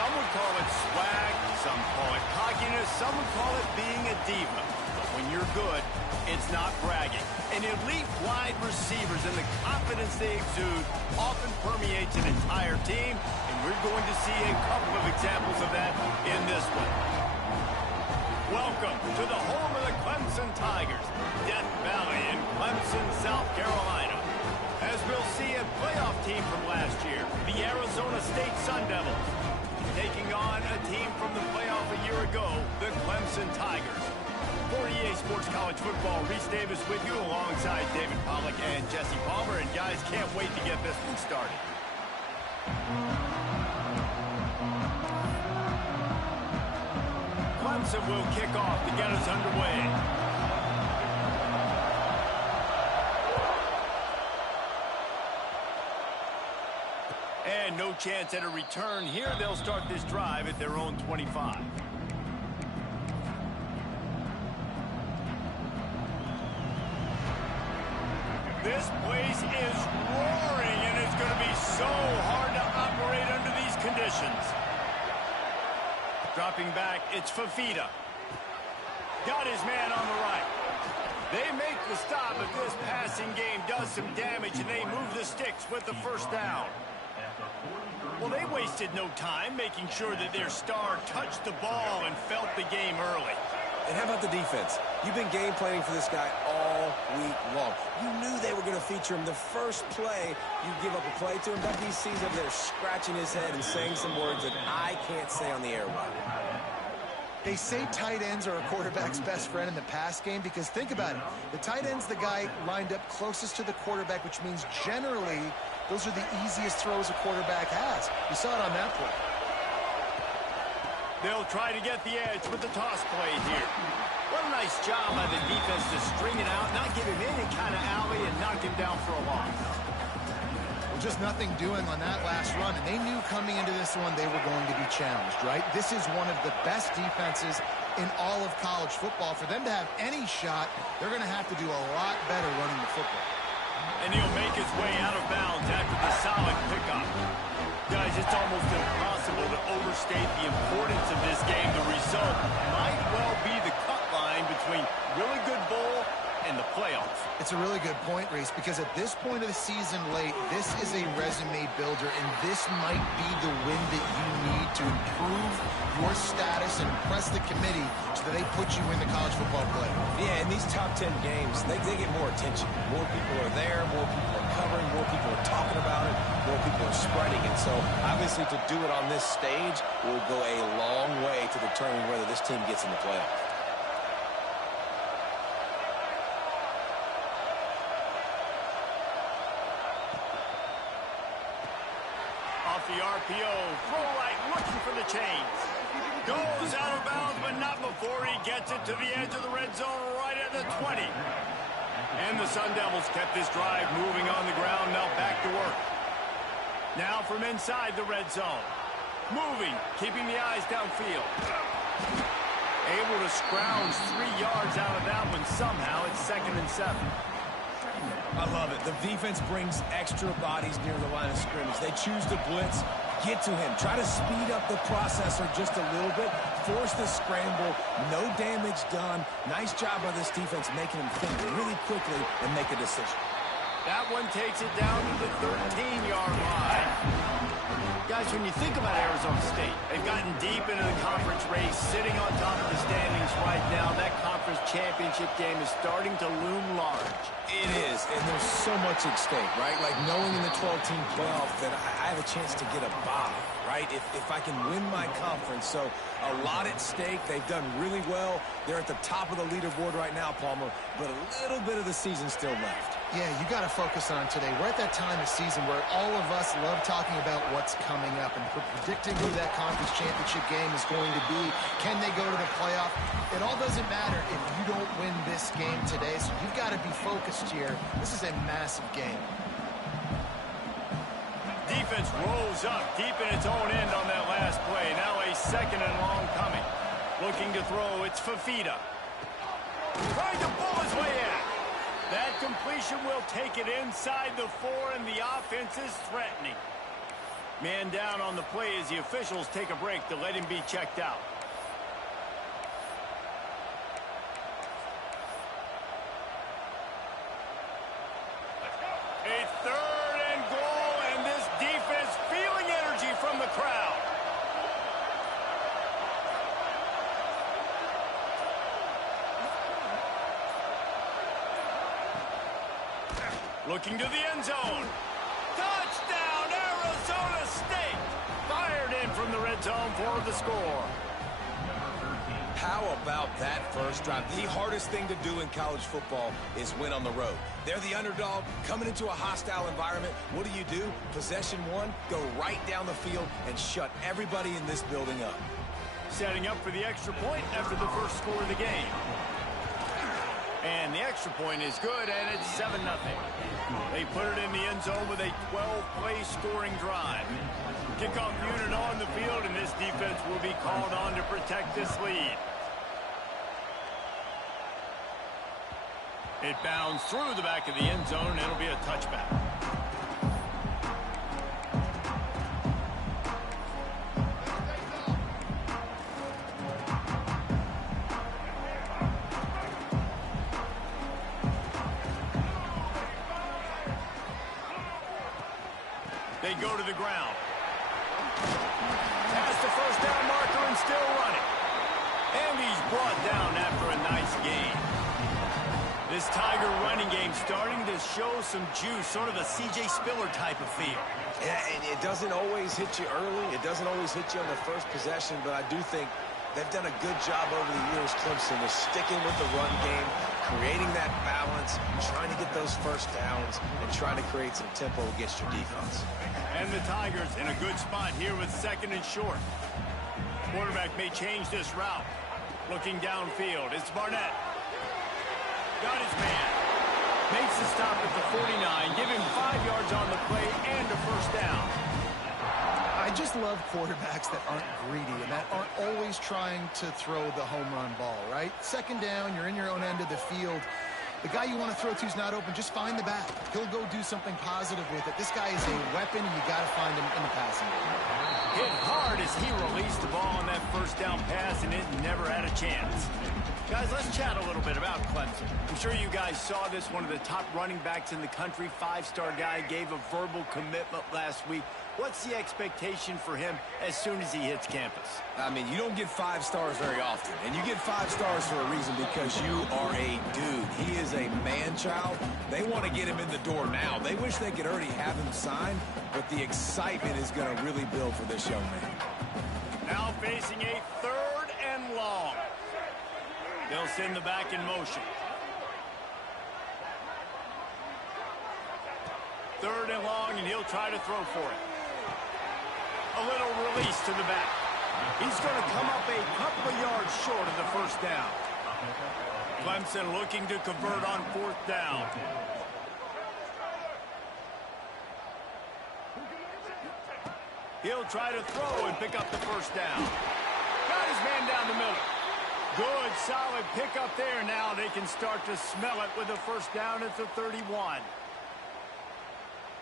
Some would call it swag, some call it cockiness, some would call it being a diva. But when you're good, it's not bragging. And elite wide receivers and the confidence they exude often permeates an entire team, and we're going to see a couple of examples of that in this one. Welcome to the home of the Clemson Tigers, Death Valley in Clemson, South Carolina. As we'll see a playoff team from last year, the Arizona State Sun Devils, taking on a team from the playoff a year ago, the Clemson Tigers. For EA Sports College Football, Reese Davis with you alongside David Pollack and Jesse Palmer. And guys, can't wait to get this one started. Clemson will kick off to get us underway. And no chance at a return here. They'll start this drive at their own 25. This place is roaring, and it's going to be so hard to operate under these conditions. Dropping back, it's Fafita. Got his man on the right. They make the stop, but this passing game does some damage, and they move the sticks with the first down. Well, they wasted no time making sure that their star touched the ball and felt the game early. And how about the defense? You've been game planning for this guy all week long. You knew they were going to feature him. The first play, you give up a play to him. That DC's over there scratching his head and saying some words that I can't say on the airway. They say tight ends are a quarterback's best friend in the pass game because think about it. The tight end's the guy lined up closest to the quarterback, which means generally those are the easiest throws a quarterback has. You saw it on that play. They'll try to get the edge with the toss play here. What a nice job by the defense to string it out, not give him any kind of alley, and knock him down for a loss. Well, just nothing doing on that last run, and they knew coming into this one they were going to be challenged, right? This is one of the best defenses in all of college football. For them to have any shot, they're going to have to do a lot better running the football. And he'll make his way out of bounds after the solid pickup. Guys, it's almost impossible to overstate the importance of this game. The result might well be the cut line between really good bowl and the playoffs. It's a really good point, Reese, because at this point of the season late, this is a resume builder, and this might be the win that you need to improve your status and impress the committee so that they put you in the college football playoff. Yeah, in these top 10 games, they get more attention. More people are there, more people are covering, more people are talking about it, more people are spreading it. So, obviously, to do it on this stage will go a long way to determine whether this team gets in the playoffs. The RPO, throw right, looking for the chains. Goes out of bounds, but not before he gets it to the edge of the red zone right at the 20. And the Sun Devils kept this drive moving on the ground, now back to work. Now from inside the red zone. Moving, keeping the eyes downfield. Able to scrounge 3 yards out of that one somehow. It's 2nd and 7. I love it. The defense brings extra bodies near the line of scrimmage. They choose to blitz, get to him, try to speed up the processor just a little bit, force the scramble, no damage done. Nice job by this defense making him think really quickly and make a decision. That one takes it down to the 13-yard line. Guys, when you think about Arizona State, they've gotten deep into the conference race, sitting on top of the standings right now. That conference championship game is starting to loom large. It is, and there's so much at stake, right? Like knowing in the 12-team playoff that I have a chance to get a bye, right? If I can win my conference. So a lot at stake. They've done really well. They're at the top of the leaderboard right now, Palmer, but a little bit of the season still left. Yeah, you got to focus on today. We're at that time of season where all of us love talking about what's coming up and predicting who that conference championship game is going to be. Can they go to the playoff? It all doesn't matter if you don't win this game today, so you've got to be focused here. This is a massive game. Defense rolls up deep in its own end on that last play. Now a 2nd and long coming. Looking to throw, it's Fafita. Trying to pull his way in. That completion will take it inside the 4, and the offense is threatening. Man down on the play as the officials take a break to let him be checked out. A third and goal, and this defense feeling energy from the crowd. Looking to the end zone. Touchdown, Arizona State! Fired in from the red zone for the score. How about that first drive? The hardest thing to do in college football is win on the road. They're the underdog, coming into a hostile environment. What do? Possession one, go right down the field and shut everybody in this building up. Setting up for the extra point after the first score of the game. And the extra point is good, and it's 7-0. They put it in the end zone with a 12-play scoring drive. Kickoff unit on the field, and this defense will be called on to protect this lead. It bounds through the back of the end zone, and it'll be a touchback. They go to the ground. Past the first down marker and still running. And he's brought down after a nice gain. This Tiger running game starting to show some juice, sort of a C.J. Spiller type of feel. Yeah, and it doesn't always hit you early. It doesn't always hit you on the first possession, but I do think they've done a good job over the years, Clemson, with sticking with the run game, creating that balance, trying to get those first downs, and trying to create some tempo against your defense. And the Tigers in a good spot here with 2nd and short. Quarterback may change this route. Looking downfield, it's Barnett. Got his man. Makes the stop at the 49. Give him 5 yards on the play and a first down. I just love quarterbacks that aren't greedy and that aren't always trying to throw the home run ball, right? 2nd down, you're in your own end of the field. The guy you want to throw to is not open. Just find the back. He'll go do something positive with it. This guy is a weapon, and you got to find him in the passing game. Hit hard as he released the ball on that first down pass, and it never had a chance. Guys, let's chat a little bit about Clemson. I'm sure you guys saw this. One of the top running backs in the country, 5-star guy, gave a verbal commitment last week. What's the expectation for him as soon as he hits campus? I mean, you don't get 5 stars very often, and you get 5 stars for a reason because you are a dude. He is a man-child. They want to get him in the door now. They wish they could already have him signed, but the excitement is going to really build for this young man. Now facing a 3rd and long. They'll send the back in motion. 3rd and long, and he'll try to throw for it. A little release to the back. He's going to come up a couple of yards short of the first down. Clemson looking to convert on 4th down. He'll try to throw and pick up the first down. Got his man down the middle. Good, solid pickup there. Now they can start to smell it with a first down at the 31.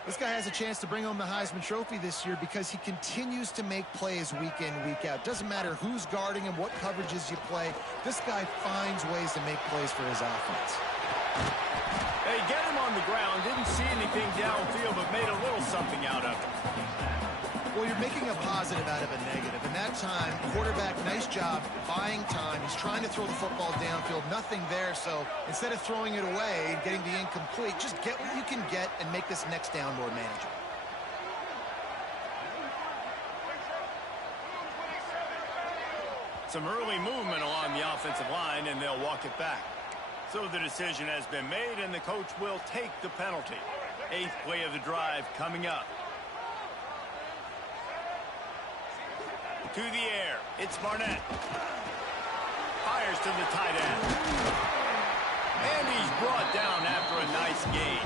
This guy has a chance to bring home the Heisman Trophy this year because he continues to make plays week in, week out. Doesn't matter who's guarding him, what coverages you play. This guy finds ways to make plays for his offense. They get him on the ground. Didn't see anything downfield, but made a little something out of it. Well, you're making a positive out of a negative. In that time, quarterback, nice job buying time. He's trying to throw the football downfield. Nothing there, so instead of throwing it away and getting the incomplete, just get what you can get and make this next down more manageable. Some early movement along the offensive line, and they'll walk it back. So the decision has been made, and the coach will take the penalty. 8th play of the drive coming up. To the air, it's Barnett. Fires to the tight end. And he's brought down after a nice gain.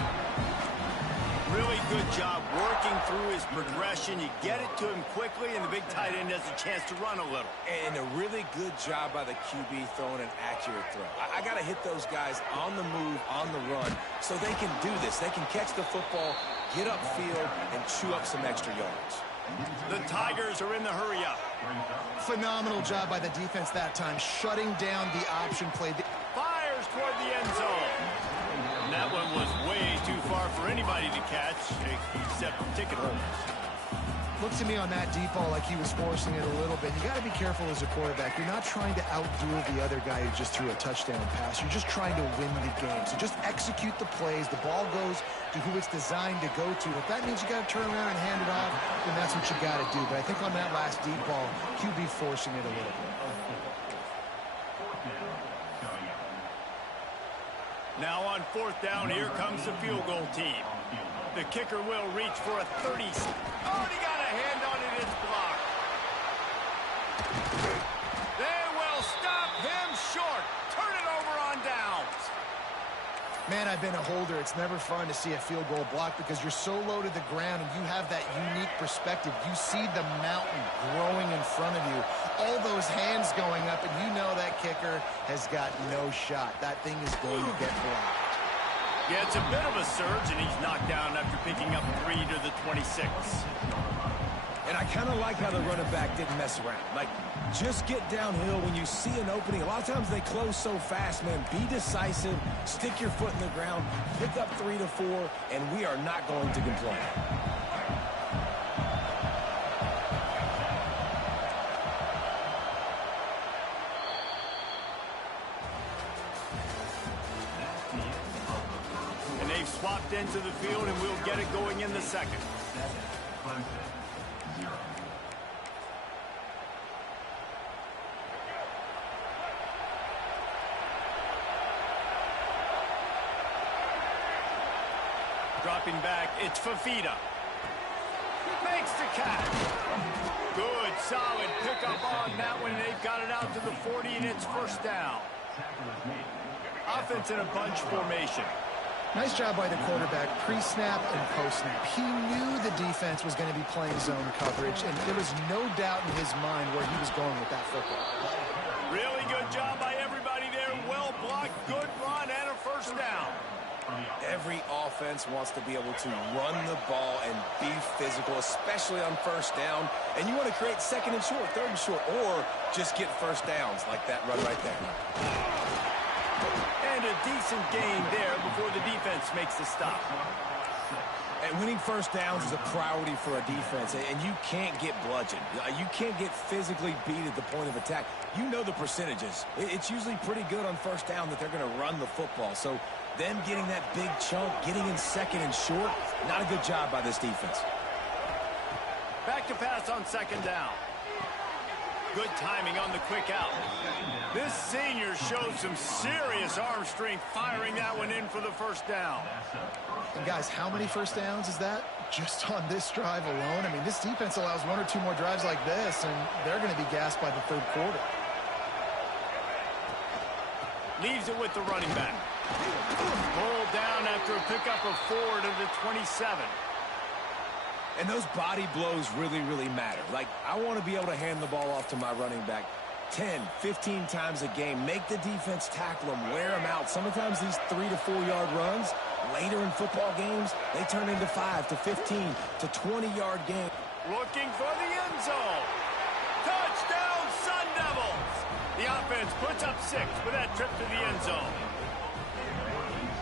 Really good job working through his progression. You get it to him quickly, and the big tight end has a chance to run a little. And a really good job by the QB throwing an accurate throw. I got to hit those guys on the move, on the run, so they can do this. They can catch the football, get upfield, and chew up some extra yards. The Tigers are in the hurry-up. Phenomenal job by the defense that time, shutting down the option play. Fires toward the end zone. And that one was way too far for anybody to catch, except ticket holders. Looked to me on that deep ball like he was forcing it a little bit. You got to be careful as a quarterback. You're not trying to outduel the other guy who just threw a touchdown pass. You're just trying to win the game. So just execute the plays. The ball goes to who it's designed to go to. If that means you got to turn around and hand it off, then that's what you got to do. But I think on that last deep ball, QB forcing it a little bit. Now on 4th down, here comes the field goal team. The kicker will reach for a 30. Oh, he got a hand on it. It's blocked. They will stop him short. Turn it over on downs. Man, I've been a holder. It's never fun to see a field goal block because you're so low to the ground and you have that unique perspective. You see the mountain growing in front of you. All those hands going up, and you know that kicker has got no shot. That thing is going to get blocked. Yeah, it's a bit of a surge, and he's knocked down after picking up 3 to the 26. And I kind of like how the running back didn't mess around. Like, just get downhill when you see an opening. A lot of times they close so fast, man. Be decisive, stick your foot in the ground, pick up 3 to 4, and we are not going to complain. Swapped into the field, and we'll get it going in the second. Dropping back, it's Fafita. Makes the catch. Good, solid pickup on that one. They've got it out to the 40, and it's 1st down. Offense in a bunch formation. Nice job by the quarterback, pre-snap and post-snap. He knew the defense was going to be playing zone coverage, and there was no doubt in his mind where he was going with that football. Really good job by everybody there. Well blocked, good run, and a 1st down. Every offense wants to be able to run the ball and be physical, especially on 1st down. And you want to create 2nd and short, 3rd and short, or just get 1st downs like that run right there. And a decent gain there before the defense makes the stop. And winning 1st downs is a priority for a defense, and you can't get bludgeoned. You can't get physically beat at the point of attack. You know the percentages. It's usually pretty good on 1st down that they're going to run the football. So them getting that big chunk, getting in 2nd and short, not a good job by this defense. Back to pass on 2nd down. Good timing on the quick out. This senior showed some serious arm strength firing that one in for the 1st down. And guys, how many 1st downs is that? Just on this drive alone? I mean, this defense allows 1 or 2 more drives like this, and they're going to be gassed by the 3rd quarter. Leaves it with the running back. Pulled down after a pickup of 4 to the 27. And those body blows really, really matter. Like, I want to be able to hand the ball off to my running back 10, 15 times a game. Make the defense tackle them, wear them out. Sometimes these 3 to 4 yard runs, later in football games, they turn into 5 to 15 to 20-yard games. Looking for the end zone. Touchdown, Sun Devils. The offense puts up 6 with that trip to the end zone.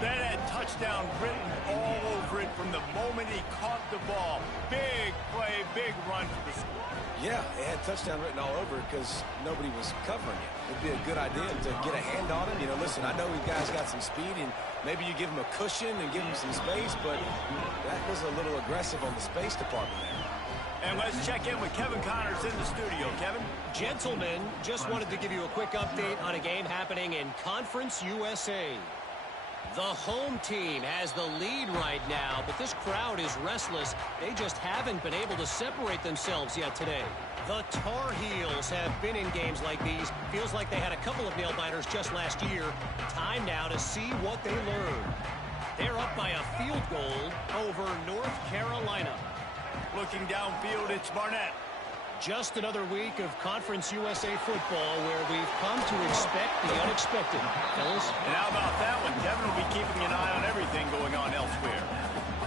That had touchdown written all over it from the moment he caught the ball. Big play, big run for the score. Yeah, it had touchdown written all over it because nobody was covering it. It'd be a good idea to get a hand on him. You know, listen, I know you guys got some speed, and maybe you give him a cushion and give him some space, but that was a little aggressive on the space department there. And let's check in with Kevin Connors in the studio. Kevin? Gentlemen, just wanted to give you a quick update on a game happening in Conference USA. The home team has the lead right now, but this crowd is restless. They just haven't been able to separate themselves yet today. The Tar Heels have been in games like these. Feels like they had a couple of nail-biters just last year. Time now to see what they learn. They're up by a field goal over North Carolina. Looking downfield, it's Barnett. Just another week of Conference USA football where we've come to expect the unexpected. Fellas? And how about that one? Kevin will be keeping an eye on everything going on elsewhere.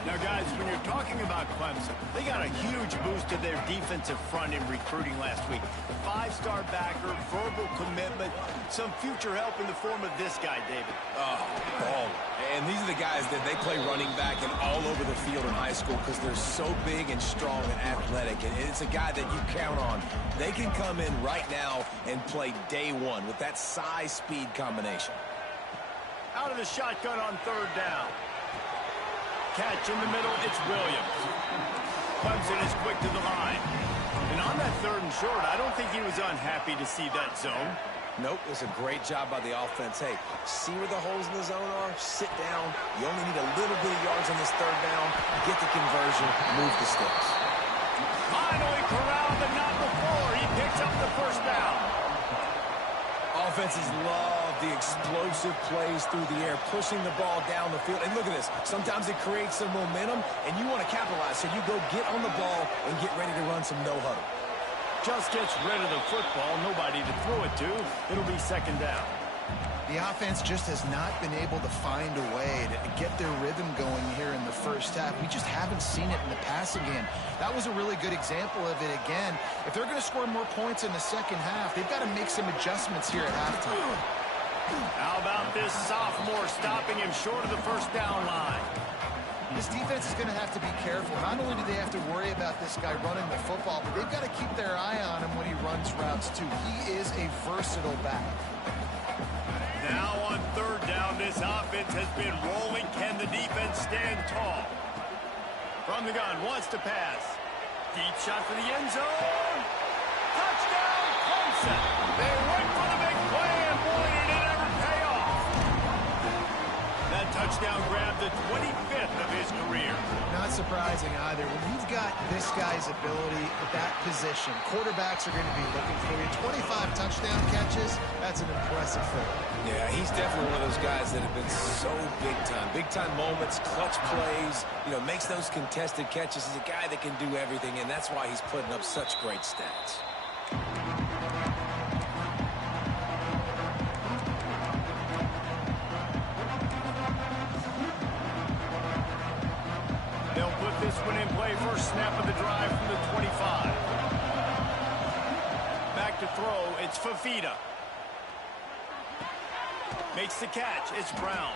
Now, guys, when you're Talking about Clemson, they got a huge boost to their defensive front in recruiting last week. 5-star backer, verbal commitment, some future help in the form of this guy, David. Oh, baller. And these are the guys that they play running back and all over the field in high school because they're so big and strong and athletic. And it's a guy that you count on. They can come in right now and play day one with that size-speed combination. Out of the shotgun on 3rd down. Catch in the middle, it's Williams. Clemson is quick to the line. And on that 3rd and short, I don't think he was unhappy to see that zone. Nope, it's a great job by the offense. Hey, see where the holes in the zone are? Sit down. You only need a little bit of yards on this 3rd down. Get the conversion, move the sticks. Finally corralled, but not before. He picks up the 1st down. Offenses love the explosive plays through the air, pushing the ball down the field. And look at this. Sometimes it creates some momentum, and you want to capitalize. So you go get on the ball and get ready to run some no-huddle. Just gets rid of the football. Nobody to throw it to. It'll be 2nd down. The offense just has not been able to find a way to get their rhythm going here in the first half. We just haven't seen it in the passing game. That was a really good example of it again. If they're going to score more points in the second half, they've got to make some adjustments here at halftime. How about this sophomore stopping him short of the 1st down line? This defense is going to have to be careful. Not only do they have to worry about this guy running the football, but they've got to keep their eye on him when he runs routes, too. He is a versatile back. Now on 3rd down, this offense has been rolling. Can the defense stand tall? From the gun, wants to pass. Deep shot for the end zone. Touchdown, Clemson. They went for the big play, and boy, did it ever pay off. That touchdown grabbed the 25th of his career. Not surprising either. When you've got this guy's ability at that position, quarterbacks are going to be looking for you. 25 touchdown catches, that's an impressive thing. Yeah, he's definitely one of those guys that have been so big time. Big time moments, clutch plays, makes those contested catches. He's a guy that can do everything, and that's why he's putting up such great stats. They'll put this one in play. First snap of the drive from the 25. Back to throw, it's Fafita. Makes the catch, it's Brown.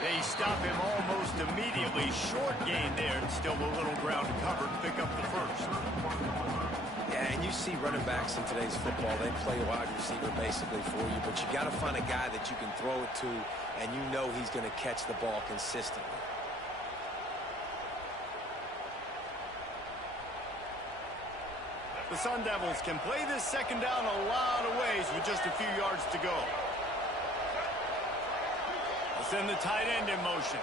They stop him almost immediately. Short gain there, and still a little ground covered to pick up the 1st. Yeah, and you see running backs in today's football, they play wide receiver basically for you, but you got to find a guy that you can throw it to, and you know he's going to catch the ball consistently. The Sun Devils can play this 2nd down a lot of ways with just a few yards to go. They'll send the tight end in motion.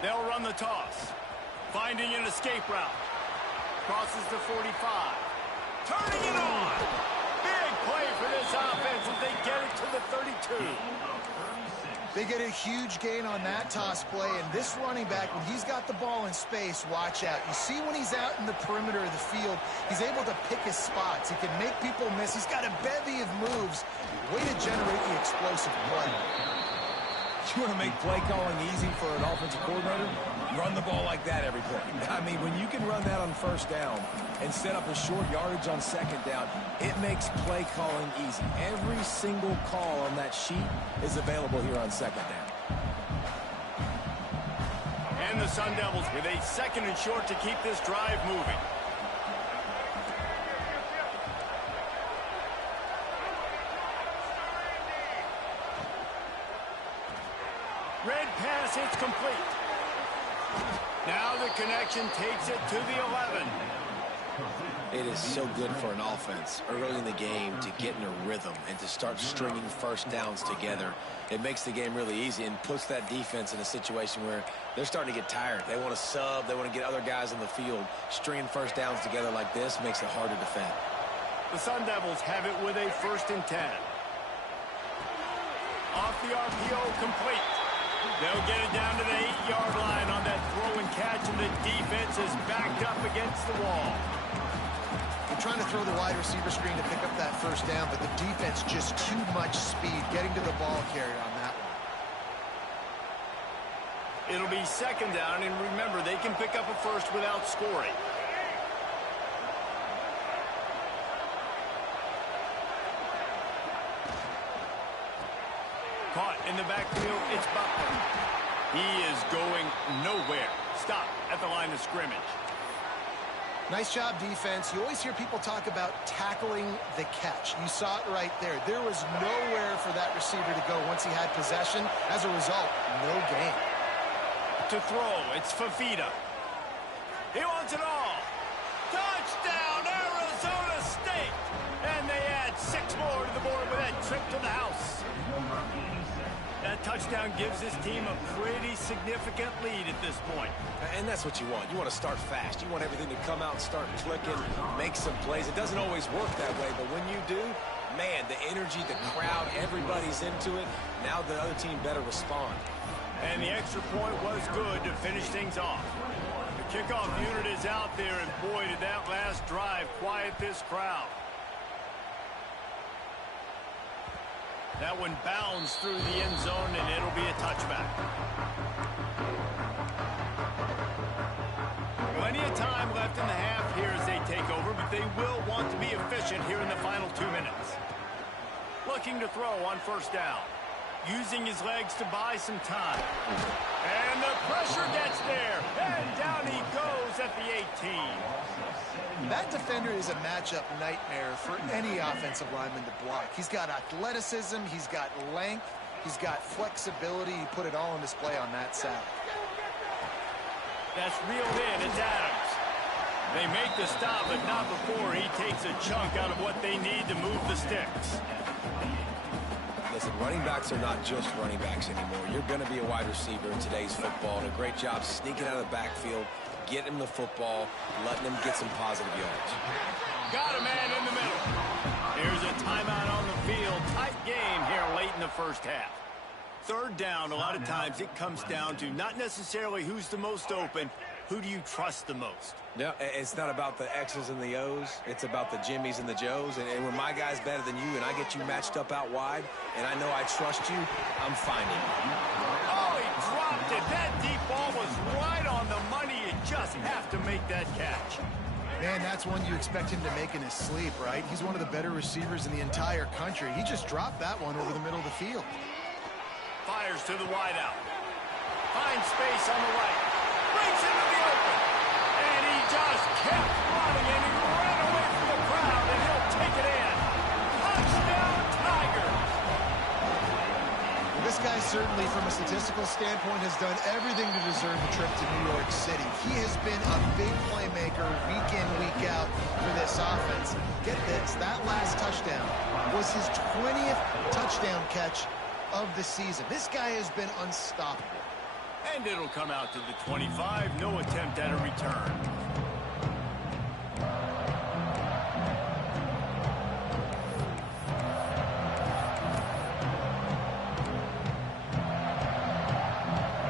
They'll run the toss. Finding an escape route. Crosses the 45. Turning it on. Big play for this offense as they get it to the 32. They get a huge gain on that toss play, and this running back, when he's got the ball in space, watch out. You see when he's out in the perimeter of the field, he's able to pick his spots. He can make people miss. He's got a bevy of moves. Way to generate the explosive play. You want to make play calling easy for an offensive coordinator? Run the ball like that every play. I mean, when you can run that on 1st down and set up a short yardage on 2nd down, it makes play calling easy. Every single call on that sheet is available here on 2nd down. And the Sun Devils with a 2nd and short to keep this drive moving. Red pass, it's complete. Now the connection takes it to the 11. It is so good for an offense early in the game to get in a rhythm and to start stringing 1st downs together. It makes the game really easy and puts that defense in a situation where they're starting to get tired. They want to sub. They want to get other guys on the field. Stringing 1st downs together like this makes it hard to defend. The Sun Devils have it with a 1st and 10. Off the RPO, complete. They'll get it down to the 8-yard line on that throw and catch, and the defense is backed up against the wall. They're trying to throw the wide receiver screen to pick up that 1st down, but the defense just too much speed getting to the ball carrier on that one. It'll be second down, and remember, they can pick up a first without scoring. Caught in the backfield, it's Butler. He is going nowhere. Stop at the line of scrimmage. Nice job, defense. You always hear people talk about tackling the catch. You saw it right there. There was nowhere for that receiver to go once he had possession. As a result, no gain. To throw, it's Fafita. He wants it all. Touchdown, Arizona State! And they add 6 more to the board with that trip to the house. That touchdown gives his team a pretty significant lead at this point. And that's what you want. You want to start fast. You want everything to come out and start clicking, make some plays. It doesn't always work that way, but when you do, man, the energy, the crowd, everybody's into it. Now the other team better respond. And the extra point was good to finish things off. The kickoff unit is out there, and boy, did that last drive quiet this crowd. That one bounds through the end zone, and it'll be a touchback. Plenty of time left in the half here as they take over, but they will want to be efficient here in the final 2 minutes. Looking to throw on first down. Using his legs to buy some time. And the pressure gets there, and down he goes at the 18. That defender is a matchup nightmare for any offensive lineman to block. He's got athleticism, he's got length, he's got flexibility. He put it all on display on that side. That's reeled in. It's Adams. They make the stop, but not before he takes a chunk out of what they need to move the sticks. Listen, running backs are not just running backs anymore. You're going to be a wide receiver in today's football, and a great job sneaking out of the backfield, getting him the football, letting him get some positive yards. Got a man in the middle. Here's a timeout on the field. Tight game here late in the first half. Third down, a lot of times it comes down to not necessarily who's the most open, who do you trust the most? No, it's not about the X's and the O's. It's about the Jimmys and the Joes. And when my guy's better than you and I get you matched up out wide and I know I trust you, I'm finding you. Oh, he dropped it. That deep ball was right on the money. You just have to make that catch. Man, that's one you expect him to make in his sleep, right? He's one of the better receivers in the entire country. He just dropped that one over the middle of the field. Fires to the wideout. Finds space on the right. Brings into the open. And he just kept running, and he ran away from the crowd, and he'll take it in. Touchdown, Tigers! Well, this guy certainly, from a statistical standpoint, has done everything to deserve a trip to New York City. He has been a big playmaker week in, week out for this offense. Get this, that last touchdown was his 20th touchdown catch of the season. This guy has been unstoppable. And it'll come out to the 25. No attempt at a return.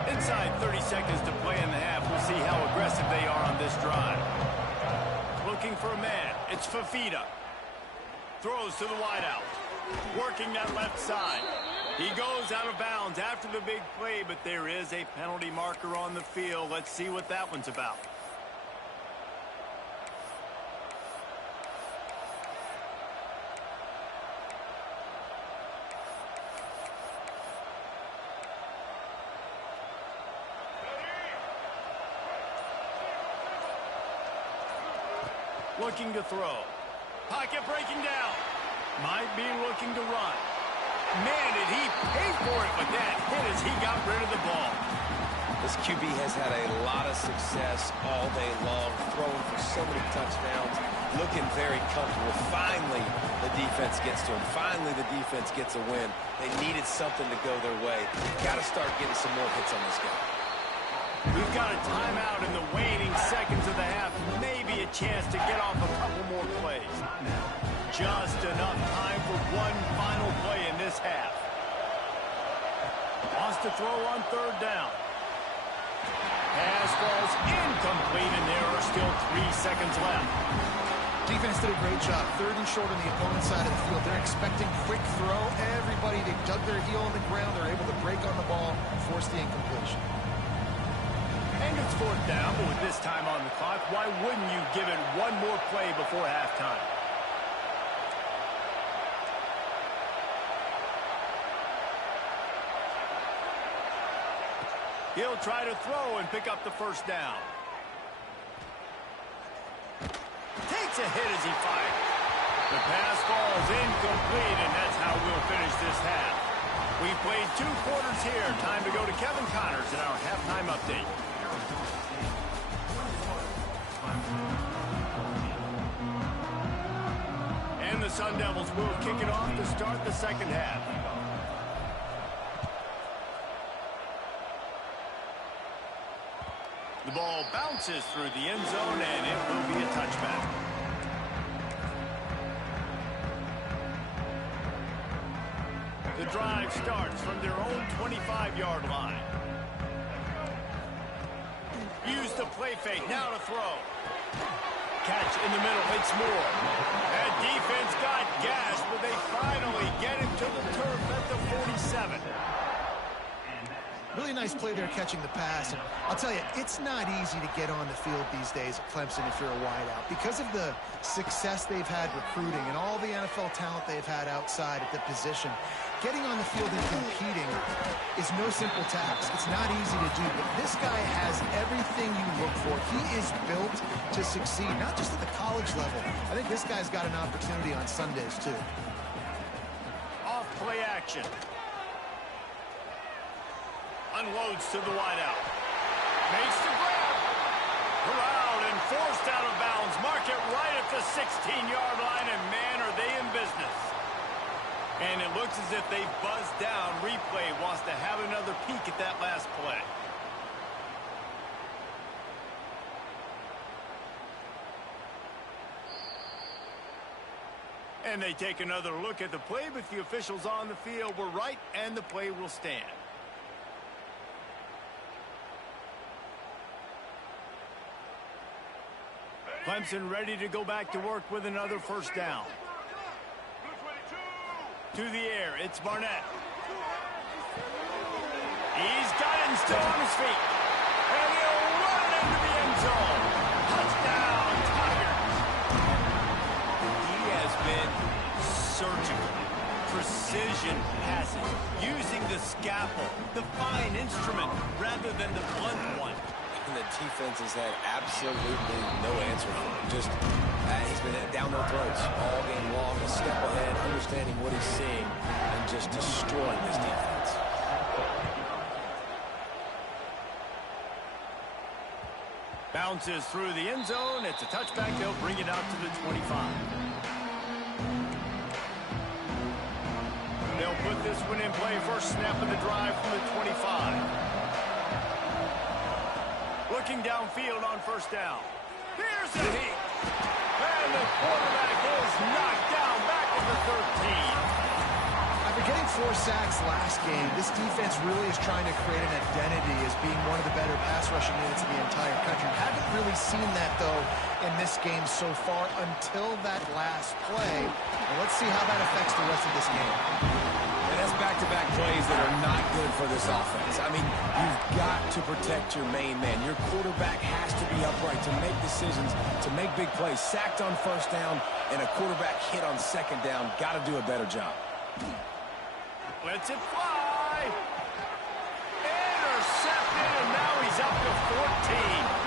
Inside 30 seconds to play in the half. We'll see how aggressive they are on this drive. Looking for a man. It's Fafita. Throws to the wideout. Working that left side. He goes out of bounds after the big play, but there is a penalty marker on the field. Let's see what that one's about. Looking to throw. Pocket breaking down. Might be looking to run. Man, did he pay for it with that hit as he got rid of the ball. This QB has had a lot of success all day long, throwing for so many touchdowns, looking very comfortable. Finally, the defense gets to him. Finally, the defense gets a win. They needed something to go their way. Got to start getting some more hits on this guy. We've got a timeout in the waning seconds of the half. Maybe a chance to get off a couple more plays. Just enough time for one final play in this half. Wants to throw on third down. Pass falls incomplete, and there are still 3 seconds left. Defense did a great job. Third and short on the opponent's side of the field. They're expecting quick throw. Everybody, they dug their heel on the ground. They're able to break on the ball and force the incompletion. And it's fourth down, but with this time on the clock, why wouldn't you give it one more play before halftime? He'll try to throw and pick up the first down. Takes a hit as he fires. The pass falls incomplete, and that's how we'll finish this half. We've played 2 quarters here. Time to go to Kevin Connors in our halftime update. And the Sun Devils will kick it off to start the second half. The ball bounces through the end zone, and it will be a touchback. The drive starts from their own 25-yard line. Use the play fake, now to throw. Catch in the middle, it's Moore. That defense got gashed, but they finally get him to the turf at the 47. Really nice play there catching the pass. And I'll tell you, it's not easy to get on the field these days at Clemson if you're a wideout. Because of the success they've had recruiting and all the NFL talent they've had outside at the position, getting on the field and competing is no simple task. It's not easy to do, but this guy has everything you look for. He is built to succeed, not just at the college level. I think this guy's got an opportunity on Sundays, too. Off play action. Unloads to the wideout. Makes the grab. Corralled and forced out of bounds. Mark it right at the 16-yard line, and man, are they in business. And it looks as if they've buzzed down. Replay wants to have another peek at that last play. And they take another look at the play, but the officials on the field were right, and the play will stand. Clemson ready to go back to work with another first down. To the air, it's Barnett. He's got it and still on his feet. And he'll run into the end zone. Touchdown, Tigers. He has been surgical. Precision passing. Using the scalpel, the fine instrument, rather than the blunt one. And the defense has had absolutely no answer for him. Just, he's been down their throats all game long, a step ahead, understanding what he's seeing, and just destroying this defense. Bounces through the end zone. It's a touchback. They'll bring it out to the 25. They'll put this one in play. First snap of the drive from the 25. Looking downfield on first down. Here's the heat. And the quarterback is knocked down back at the 13. After getting 4 sacks last game, this defense really is trying to create an identity as being one of the better pass rushing units in the entire country. Haven't really seen that, though, in this game so far until that last play. And let's see how that affects the rest of this game. And that's back-to-back plays that are not good for this offense. I mean, you've got to protect your main man. Your quarterback has to be upright to make decisions, to make big plays. Sacked on first down and a quarterback hit on second down. Got to do a better job. Lets it fly. Intercepted, and now he's up to 14.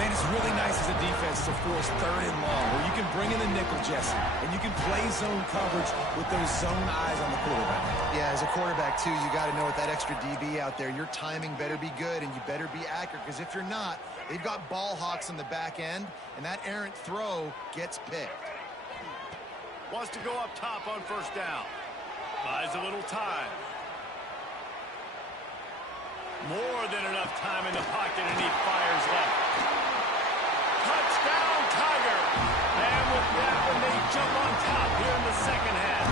Man, it's really nice as a defense to force third and long, where you can bring in the nickel, Jesse, and you can play zone coverage with those zone eyes on the quarterback. Yeah, as a quarterback, too, you got to know with that extra DB out there, your timing better be good and you better be accurate, because if you're not, they've got ball hawks in the back end, and that errant throw gets picked. Wants to go up top on first down. Buys a little time. More than enough time in the pocket, and he fires left. Touchdown, Tiger! And with that one, they jump on top here in the second half.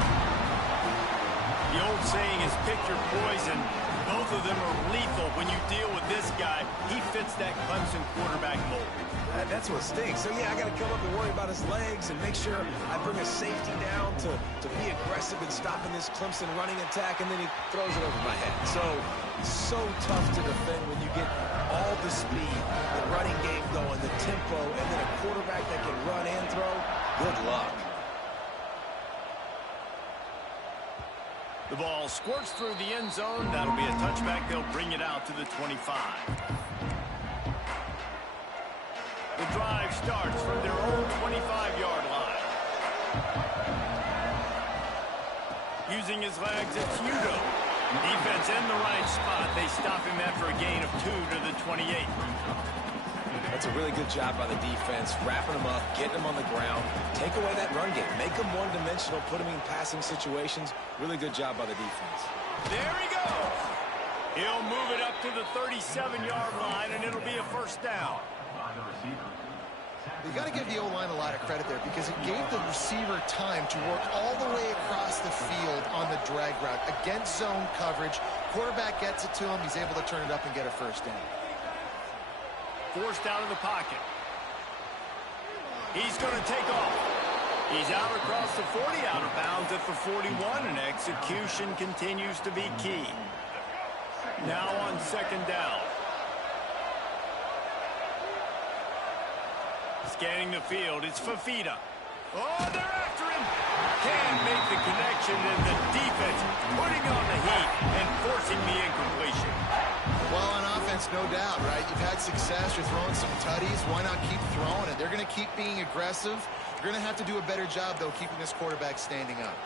The old saying is pick your poison. Both of them are lethal when you deal with this guy. He fits that Clemson quarterback mold. That's what stinks. So, yeah, I got to come up and worry about his legs and make sure I bring a safety down to be aggressive in stopping this Clemson running attack, and then he throws it over my head. So tough to defend when you get all the speed, the running game going, the tempo, and then a quarterback that can run and throw. Good luck. The ball squirts through the end zone. That'll be a touchback. They'll bring it out to the 25. The drive starts from their own 25-yard line. Using his legs, it's Udo. Defense in the right spot. They stop him after a gain of 2 to the 28. That's a really good job by the defense, wrapping him up, getting him on the ground, take away that run game, make him one-dimensional, put him in passing situations. Really good job by the defense. There he goes. He'll move it up to the 37-yard line, and it'll be a first down. You got to give the O-line a lot of credit there because it gave the receiver time to work all the way across the field on the drag route against zone coverage. Quarterback gets it to him. He's able to turn it up and get a first down. Forced out of the pocket. He's going to take off. He's out across the 40, out of bounds at the 41, and execution continues to be key. Now on second down. Scanning the field, it's Fafita. Oh, they're after him. Can't make the connection, and the defense putting on the heat and forcing the incompletion. Well, on offense, no doubt, right? You've had success. You're throwing some tutties. Why not keep throwing it? They're going to keep being aggressive. You're going to have to do a better job, though, keeping this quarterback standing up.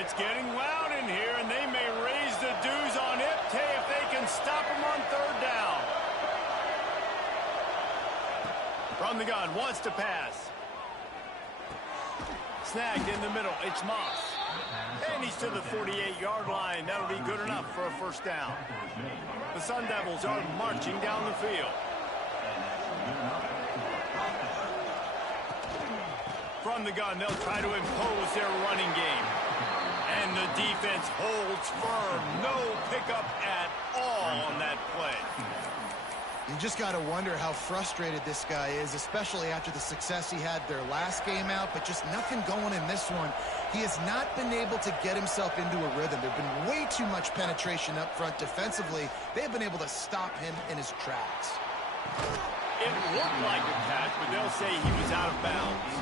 It's getting loud in here, and they may raise the dues on Ncaa if they can stop him on third down. From the gun, wants to pass. Snagged in the middle, it's Moss. And he's to the 48-yard line. That'll be good enough for a first down. The Sun Devils are marching down the field. From the gun, they'll try to impose their running game. And the defense holds firm. No pickup at all on that play. You just got to wonder how frustrated this guy is, especially after the success he had their last game out, but just nothing going in this one. He has not been able to get himself into a rhythm. There's been way too much penetration up front defensively. They've been able to stop him in his tracks. It looked like a catch, but they'll say he was out of bounds.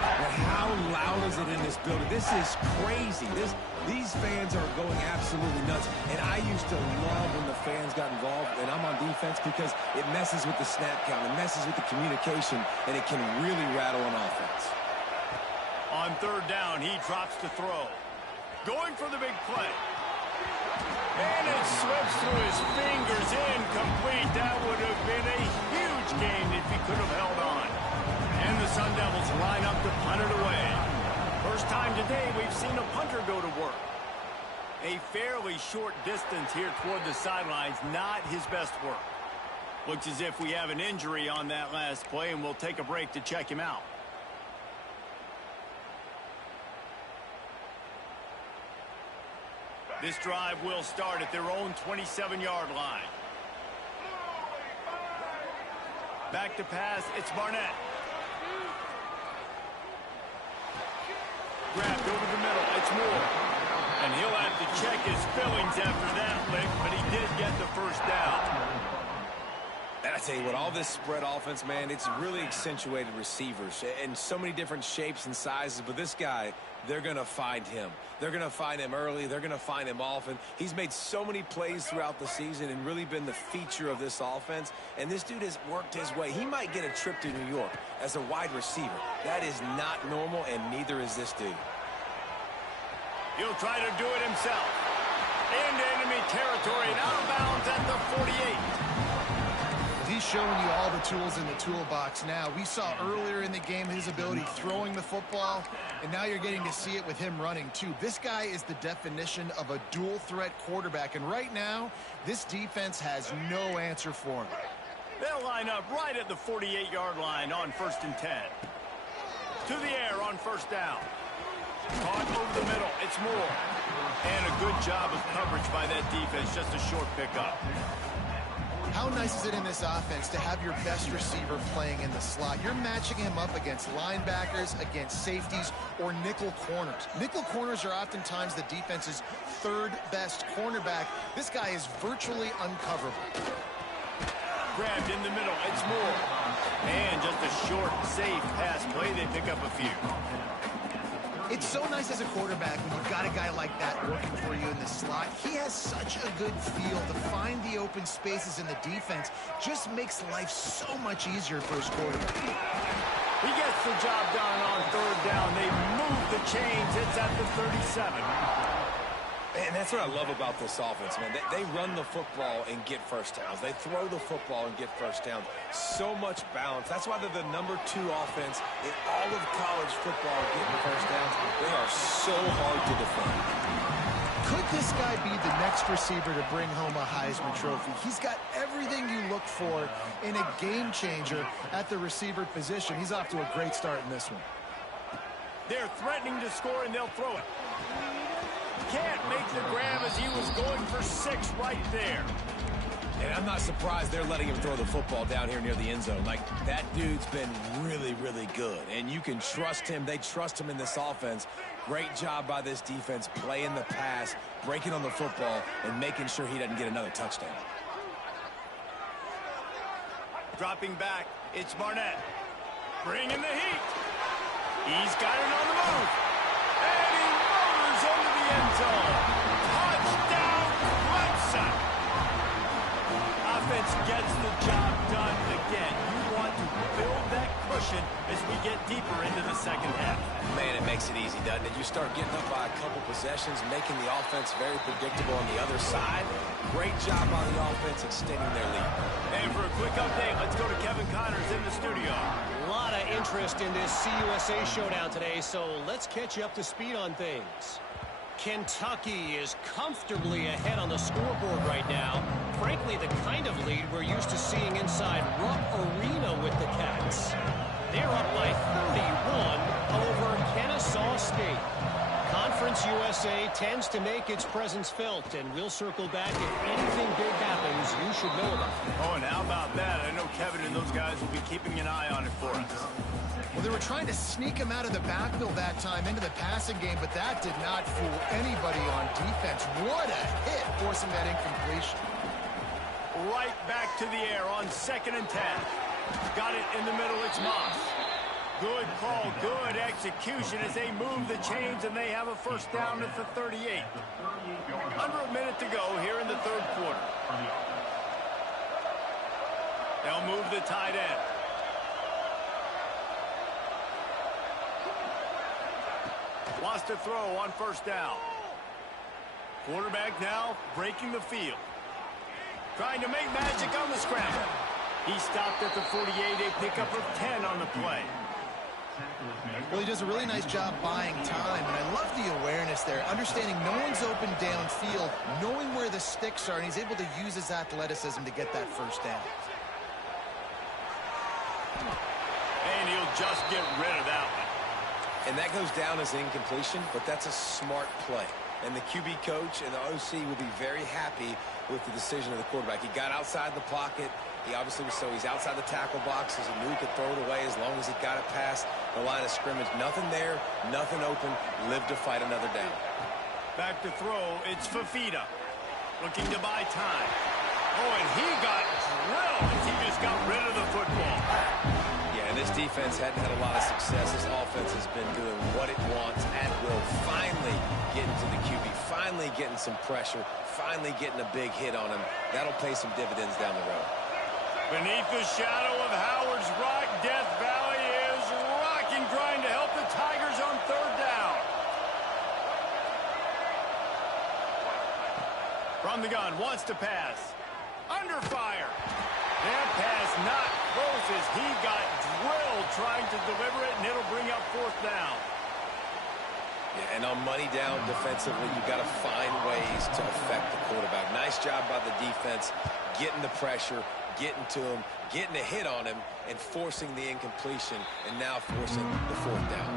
But how loud is it in this building? This is crazy. These fans are going absolutely nuts. And I used to love when the fans got involved, and I'm on defense because it messes with the snap count, it messes with the communication, and it can really rattle an offense. On third down, he drops to throw. Going for the big play. And it slips through his fingers, incomplete. That would have been a huge gain if he could have held on. And the Sun Devils line up to punt it away. First time today we've seen a punter go to work. A fairly short distance here toward the sidelines, not his best work. Looks as if we have an injury on that last play, and we'll take a break to check him out. This drive will start at their own 27-yard line. Back to pass, it's Barnett. Grabbed over the middle, it's Moore. And he'll have to check his fillings after that lick, but he did get the first down. And I tell you what, all this spread offense, man, it's really accentuated receivers in so many different shapes and sizes. But this guy, they're going to find him. They're going to find him early. They're going to find him often. He's made so many plays throughout the season and really been the feature of this offense. And this dude has worked his way. He might get a trip to New York as a wide receiver. That is not normal, and neither is this dude. He'll try to do it himself. Into enemy territory and out of bounds at the 48. He's showing you all the tools in the toolbox now. We saw earlier in the game his ability throwing the football, and now you're getting to see it with him running too. This guy is the definition of a dual threat quarterback, and right now this defense has no answer for him. They'll line up right at the 48-yard line on 1st and 10. To the air on 1st down. Caught over the middle. It's Moore. And a good job of coverage by that defense. Just a short pickup. How nice is it in this offense to have your best receiver playing in the slot? You're matching him up against linebackers, against safeties, or nickel corners. Nickel corners are oftentimes the defense's third best cornerback. This guy is virtually uncoverable. Grabbed in the middle. It's Moore. And just a short, safe pass play. They pick up a few. It's so nice as a quarterback when you've got a guy like that working for you in the slot. He has such a good feel to find the open spaces in the defense. Just makes life so much easier for his quarterback. He gets the job done on 3rd down. They move the chains. It's at the 37. And that's what I love about this offense, man. They run the football and get first downs. They throw the football and get first downs. So much balance. That's why they're the #2 offense in all of college football getting first downs. They are so hard to defend. Could this guy be the next receiver to bring home a Heisman Trophy? He's got everything you look for in a game changer at the receiver position. He's off to a great start in this one. They're threatening to score, and they'll throw it. Can't make the grab as he was going for 6 right there. And I'm not surprised they're letting him throw the football down here near the end zone. Like, that dude's been really, really good. And you can trust him. They trust him in this offense. Great job by this defense playing the pass, breaking on the football, and making sure he doesn't get another touchdown. Dropping back, it's Barnett. Bringing the heat. He's got it on the move. And he motors into the end zone. Touchdown, Clemson. Offense gets the job done again. You want to build that cushion as we get deeper into the second half. Man, it makes it easy, doesn't it? You start getting up by a couple possessions, making the offense very predictable on the other side. Great job by the offense extending their lead. And for a quick update, let's go to Kevin Connors in the studio. A lot of interest in this CUSA showdown today, so let's catch you up to speed on things. Kentucky is comfortably ahead on the scoreboard right now. Frankly, the kind of lead we're used to seeing inside Rupp Arena with the Cats. They're up by 31 over Kennesaw State. Conference USA tends to make its presence felt, and we'll circle back if anything big happens you should know about. Oh, and how about that? I know Kevin and those guys will be keeping an eye on it for us. Well, they were trying to sneak him out of the backfield that time into the passing game, but that did not fool anybody on defense. What a hit, forcing that incompletion. Right back to the air on 2nd and 10. Got it in the middle, it's Moss. Good call, good execution as they move the chains, and they have a first down at the 38. Under a minute to go here in the 3rd quarter. They'll move the tight end. Wants to throw on 1st down. Quarterback now breaking the field. Trying to make magic on the scramble. He stopped at the 48, a pickup of 10 on the play. Well, he does a really nice job buying time, and I love the awareness there, understanding no one's open downfield, knowing where the sticks are, and he's able to use his athleticism to get that first down. And he'll just get rid of that one. And that goes down as incompletion, but that's a smart play. And the QB coach and the OC will be very happy with the decision of the quarterback. He got outside the pocket. He obviously was, so he's outside the tackle boxes. He knew he could throw it away as long as he got it past the line of scrimmage. Nothing there, nothing open. Live to fight another down. Back to throw, it's Fafita. Looking to buy time. Oh, and he got drilled as he just got rid of the football. Yeah, and this defense hadn't had a lot of success. This offense has been doing what it wants at will. Finally getting to the QB. Finally getting some pressure. Finally getting a big hit on him. That'll pay some dividends down the road. Beneath the shadow of Howard's Rock, Death Valley is rocking, trying to help the Tigers on 3rd down. From the gun, wants to pass. Under fire. That pass not close as he got drilled trying to deliver it, and it'll bring up 4th down. Yeah, and on money down defensively, you've got to find ways to affect the quarterback. Nice job by the defense, getting the pressure, getting to him, getting a hit on him, and forcing the incompletion, and now forcing the fourth down.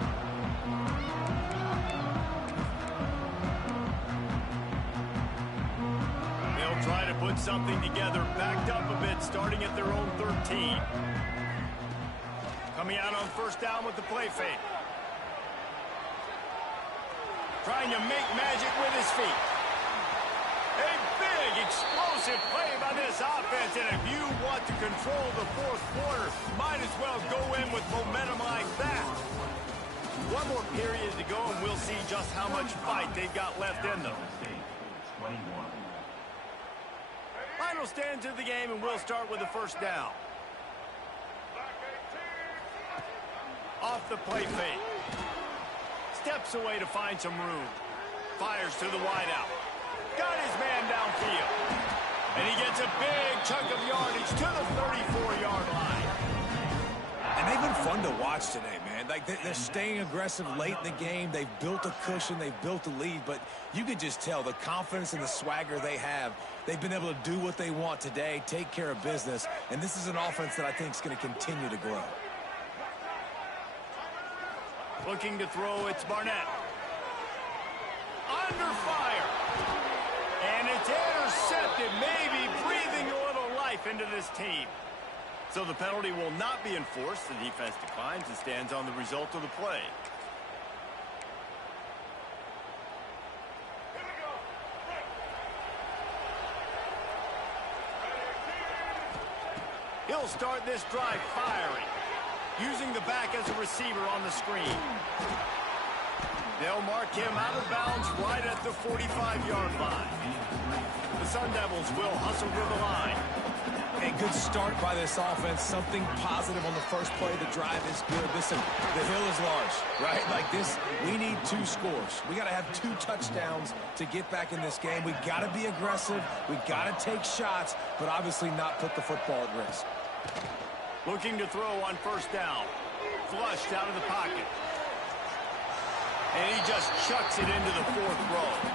They'll try to put something together, backed up a bit, starting at their own 13. Coming out on first down with the play fake. Trying to make magic with his feet. A big, explosive play by this offense, and if you want to control the fourth quarter, might as well go in with momentum like that. One more period to go, and we'll see just how much fight they've got left in them. Final stands of the game, and we'll start with the first down. Off the play fake. Steps away to find some room. Fires to the wideout. Got his man downfield. And he gets a big chunk of yardage to the 34-yard line. And they've been fun to watch today, man. Like, they're staying aggressive late in the game. They've built a cushion. They've built a lead. But you can just tell the confidence and the swagger they have. They've been able to do what they want today, take care of business. And this is an offense that I think is going to continue to grow. Looking to throw, it's Barnett. Under fire. And it's intercepted, maybe breathing a little life into this team. So the penalty will not be enforced. The defense declines and stands on the result of the play. He'll start this drive firing, using the back as a receiver on the screen. They'll mark him out of bounds right at the 45-yard line. The Sun Devils will hustle to the line. A good start by this offense. Something positive on the first play. The drive is good. Listen, the hill is large, right? Like this, we need 2 scores. We got to have 2 touchdowns to get back in this game. We got to be aggressive. We got to take shots, but obviously not put the football at risk. Looking to throw on first down. Flushed out of the pocket. And he just chucks it into the 4th row.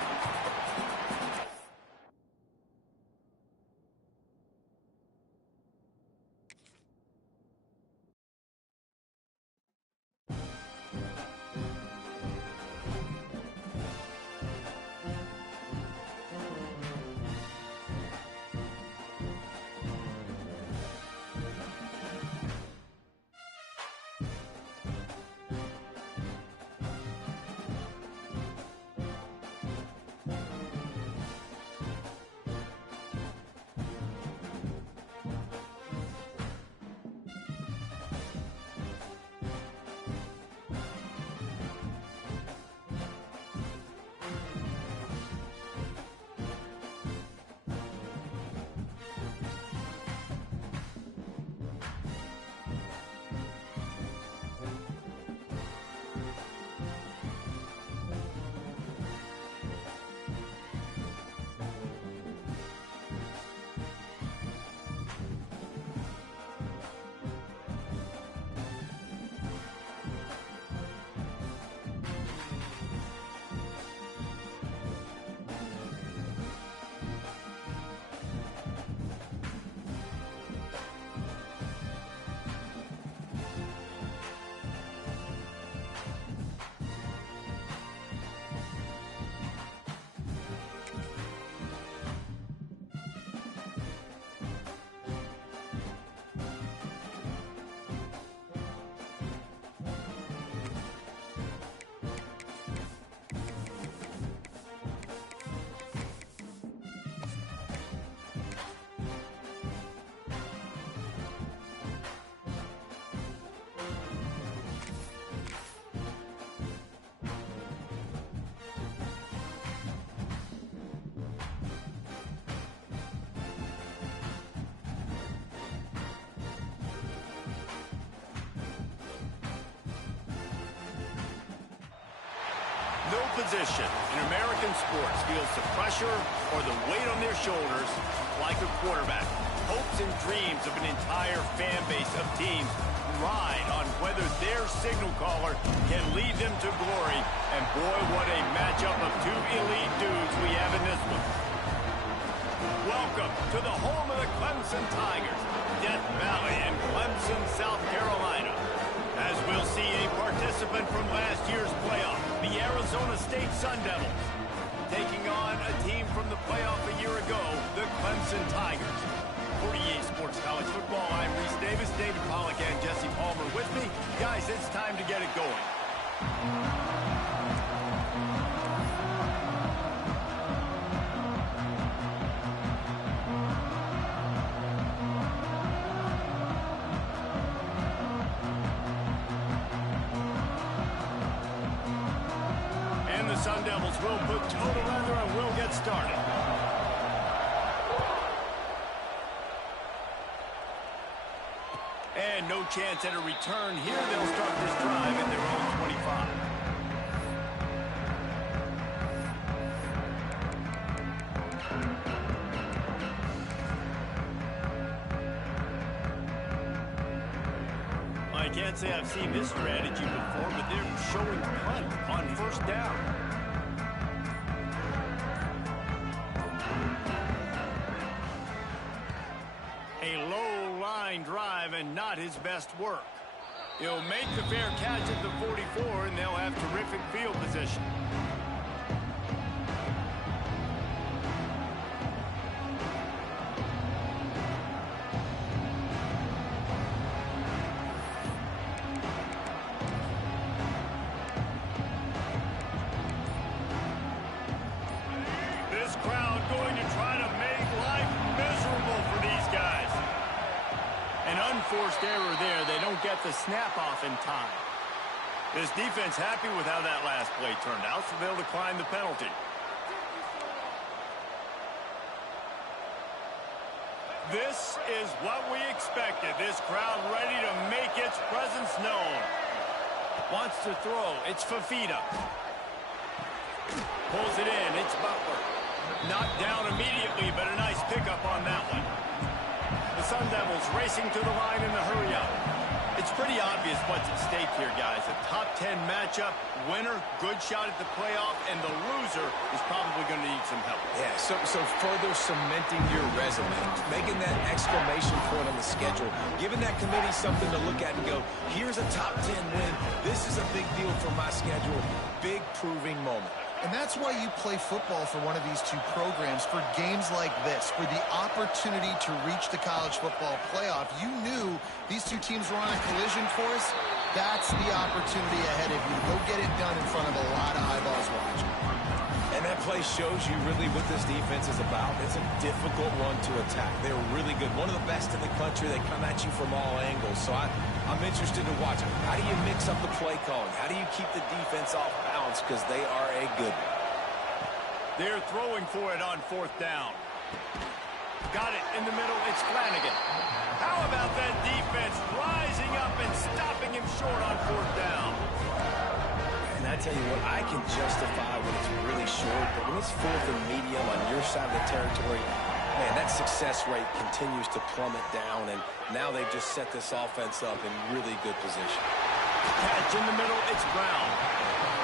No position in American sports feels the pressure or the weight on their shoulders like a quarterback. Hopes and dreams of an entire fan base of teams ride on whether their signal caller can lead them to glory. And boy, what a matchup of 2 elite dudes we have in this one. Welcome to the home of the Clemson Tigers. from last year's playoff, the Arizona State Sun Devils, taking on a team from the playoff a year ago, the Clemson Tigers. For EA Sports College Football, I'm Reese Davis, David Pollack, and Jesse Palmer with me. Guys, it's time to get it going. And the Sun Devils will put total leather and will get started. And no chance at a return here. They'll start this drive at their own 25. I can't say I've seen this strategy before, but they're showing punt on first down. A low line drive and not his best work. He'll make the fair catch at the 44, and they'll have terrific field position. This crowd going to try to make life miserable for these guys. An unforced error there. They don't get the snap off in time. This defense happy with how that last play turned out, so they'll decline the penalty. This is what we expected. This crowd ready to make its presence known. Wants to throw. It's Fafita. Pulls it in. It's Butler. Knocked down immediately, but a nice pickup on that one. The Sun Devils racing to the line in the hurry-up. It's pretty obvious what's at stake here, guys. A top 10 matchup, winner, good shot at the playoff, and the loser is probably going to need some help. Yeah, so further cementing your resume, making that exclamation point on the schedule, giving that committee something to look at and go, here's a top 10 win. This is a big deal for my schedule. Big proving moment. And that's why you play football for one of these two programs, for games like this, for the opportunity to reach the college football playoff. You knew these two teams were on a collision course. That's the opportunity ahead of you. Go get it done in front of a lot of eyeballs watching. And that play shows you really what this defense is about. It's a difficult one to attack. They're really good. One of the best in the country. They come at you from all angles. So I'm interested to watch it. How do you mix up the play calling? How do you keep the defense off balance? Because they are a good one. They're throwing for it on fourth down. Got it in the middle. It's Flanagan. How about that defense rising up and stopping him short on fourth down? And I tell you what, I can justify when it's really short, but when it's fourth and medium on your side of the territory, man, that success rate continues to plummet down, and now they've just set this offense up in really good position. Catch in the middle, it's Brown.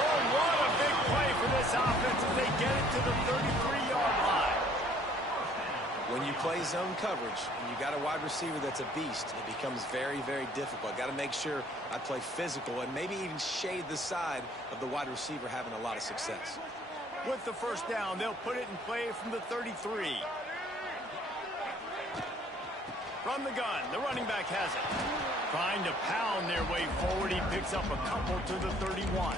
Oh, what a big play for this offense as they get it to the 33-yard line. When you play zone coverage and you got a wide receiver that's a beast, it becomes very, very difficult. Got to make sure I play physical and maybe even shade the side of the wide receiver having a lot of success. With the first down, they'll put it in play from the 33. From the gun, the running back has it. Trying to pound their way forward. He picks up a couple to the 31.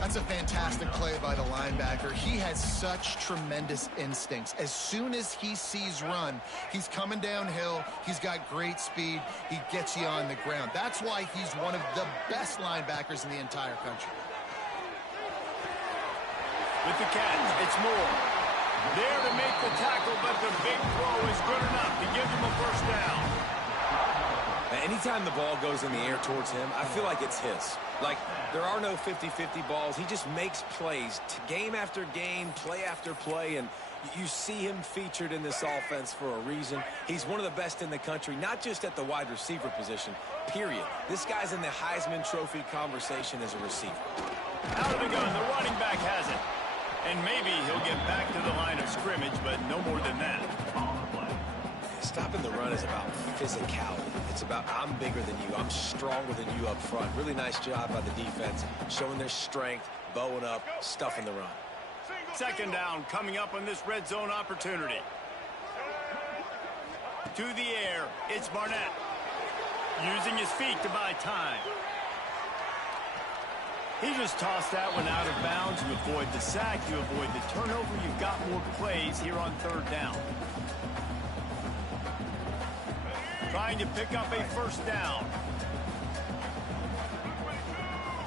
That's a fantastic play by the linebacker. He has such tremendous instincts. As soon as he sees run, he's coming downhill. He's got great speed. He gets you on the ground. That's why he's one of the best linebackers in the entire country. With the catch, it's Moore. There to make the tackle, but the big throw is good enough to give him a first down. Now, anytime the ball goes in the air towards him, I feel like it's his. Like, there are no 50-50 balls. He just makes plays, game after game, play after play, and you see him featured in this offense for a reason. He's one of the best in the country, not just at the wide receiver position, period. This guy's in the Heisman Trophy conversation as a receiver. Out of the gun, the running back has it. And maybe he'll get back to the line of scrimmage, but no more than that. Stopping the run is about physicality. It's It's about I'm bigger than you. I'm stronger than you up front. Really nice job by the defense, showing their strength, bowing up, stuffing the run. Second down coming up on this red zone opportunity. To the air, it's Barnett. Using his feet to buy time. He just tossed that one out of bounds. You avoid the sack, you avoid the turnover. You've got more plays here on third down. Trying to pick up a first down.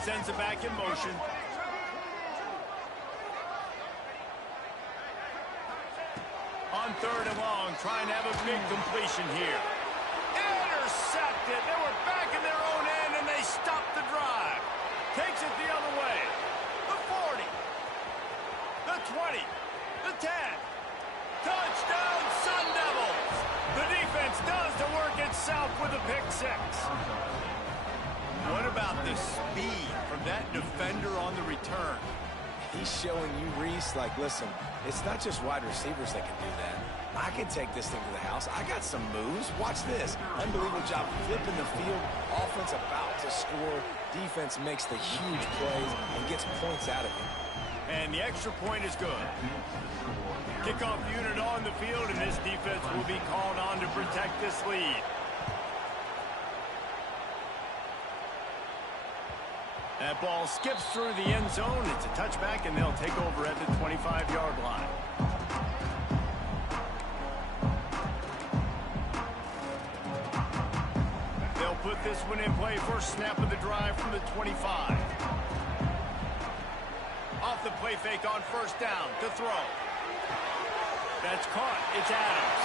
Sends it back in motion. On third and long, trying to have a big completion here. Intercepted. They were back in their own end, and they stopped the drive. Takes it the other way. The 40. The 20. The 10. Touchdown, Sun Devils. The defense does the work itself with a pick six. What about the speed from that defender on the return? He's showing you, Reese, like, listen, it's not just wide receivers that can do that. I can take this thing to the house. I got some moves. Watch this. Unbelievable job flipping the field. Offense about to score. Defense makes the huge plays and gets points out of it. And the extra point is good. Kickoff unit on the field, and this defense will be called on to protect this lead. That ball skips through the end zone. It's a touchback, and they'll take over at the 25-yard line. They'll put this one in play. First snap of the drive from the 25. Off the play fake on first down to throw. That's caught. It's Adams.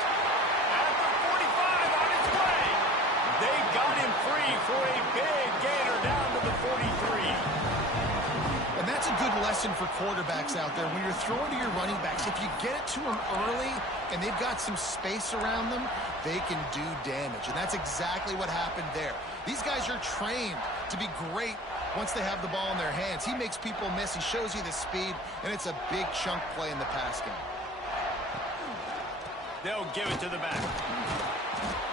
At the 45 on its way. They got him free for a big gainer down to the 43. And that's a good lesson for quarterbacks out there. When you're throwing to your running backs, if you get it to them early and they've got some space around them, they can do damage. And that's exactly what happened there. These guys are trained to be great once they have the ball in their hands. He makes people miss. He shows you the speed, and it's a big chunk play in the pass game. They'll give it to the back.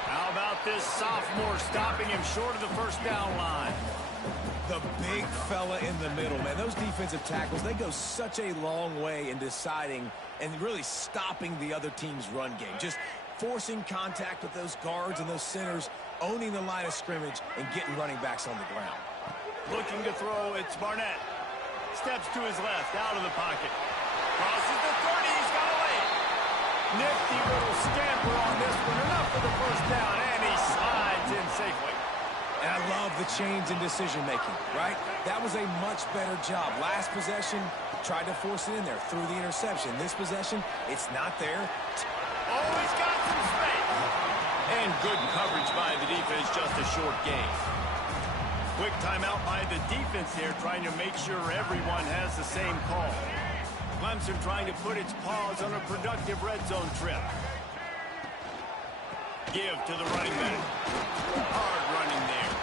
How about this sophomore stopping him short of the first down line? The big fella in the middle, man. Those defensive tackles, they go such a long way in deciding and really stopping the other team's run game. Just forcing contact with those guards and those centers, owning the line of scrimmage, and getting running backs on the ground. Looking to throw, it's Barnett. Steps to his left, out of the pocket. Crosses the 30, he's got a lane. Nifty little scamper on this one, enough for the first down, and he slides in safely. And I love the change in decision-making, right? That was a much better job. Last possession, tried to force it in there, threw the interception. This possession, it's not there. Oh, he's got some space. And good coverage by the defense, just a short gain. Quick timeout by the defense here, trying to make sure everyone has the same call. Clemson trying to put its paws on a productive red zone trip. Give to the running back. Hard running there.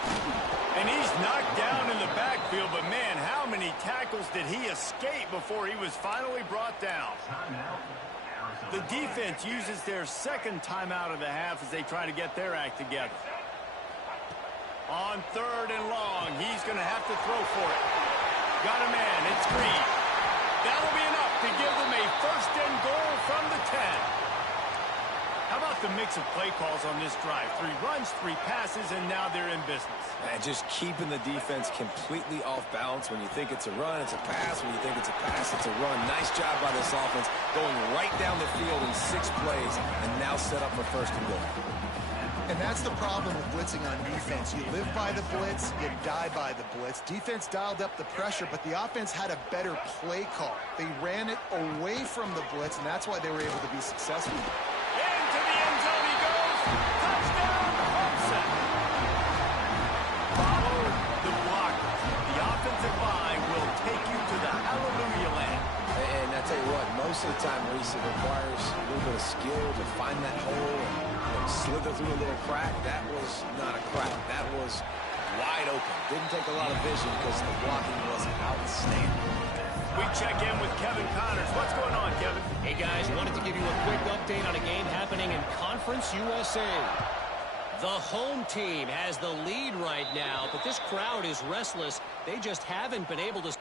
And he's knocked down in the backfield, but man, how many tackles did he escape before he was finally brought down? The defense uses their second timeout of the half as they try to get their act together. On third and long, he's going to have to throw for it. Got a man, it's Green. That'll be enough to give them a first and goal from the 10. How about the mix of play calls on this drive? 3 runs, 3 passes, and now they're in business. And just keeping the defense completely off balance. When you think it's a run, it's a pass. When you think it's a pass, it's a run. Nice job by this offense, going right down the field in 6 plays, and now set up for first and goal. And that's the problem with blitzing on defense. You live by the blitz, you die by the blitz. Defense dialed up the pressure, but the offense had a better play call. They ran it away from the blitz, and that's why they were able to be successful. Into the end zone he goes. Touchdown, Clemson. Follow the block. The offensive line will take you to the hallelujah land. And I tell you what, most of the time, Reese, it requires a little bit of skill to find that hole and slither through a little crack. That was not a crack. That was wide open. Didn't take a lot of vision because the blocking was outstanding. We check in with Kevin Connors. What's going on, Kevin? Hey, guys, wanted to give you a quick update on a game happening in Conference USA. The home team has the lead right now, but this crowd is restless. They just haven't been able to...